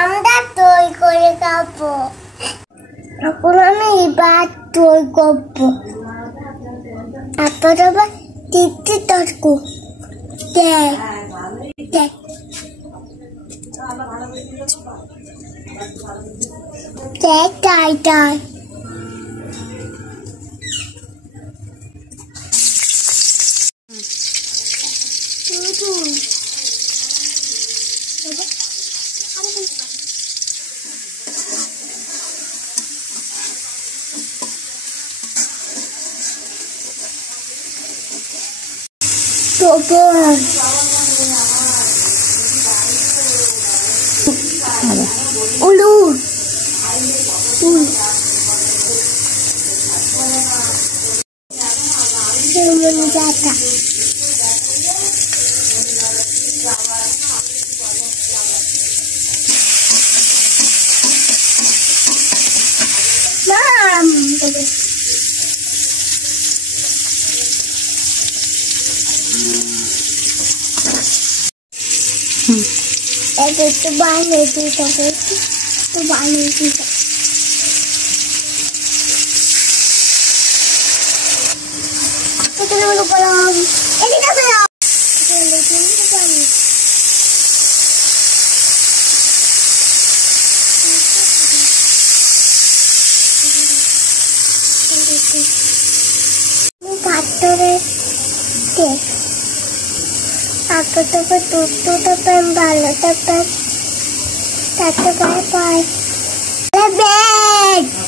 আমরা তৈরি করে খাবো। এখন আমি এবার তৈরি করবো। তারপর আবার তিনটি তর্ক দেখ দেখ দেখ তাই তাই Ulu. Belum jatah. Mam. Itu banyak itu banyak itu. Kita dulu pulang. Ini dah belum. Kita lagi ni pulang. Ini patut deh. Aku tu betul tapi balik tapi bye bye. Bebek.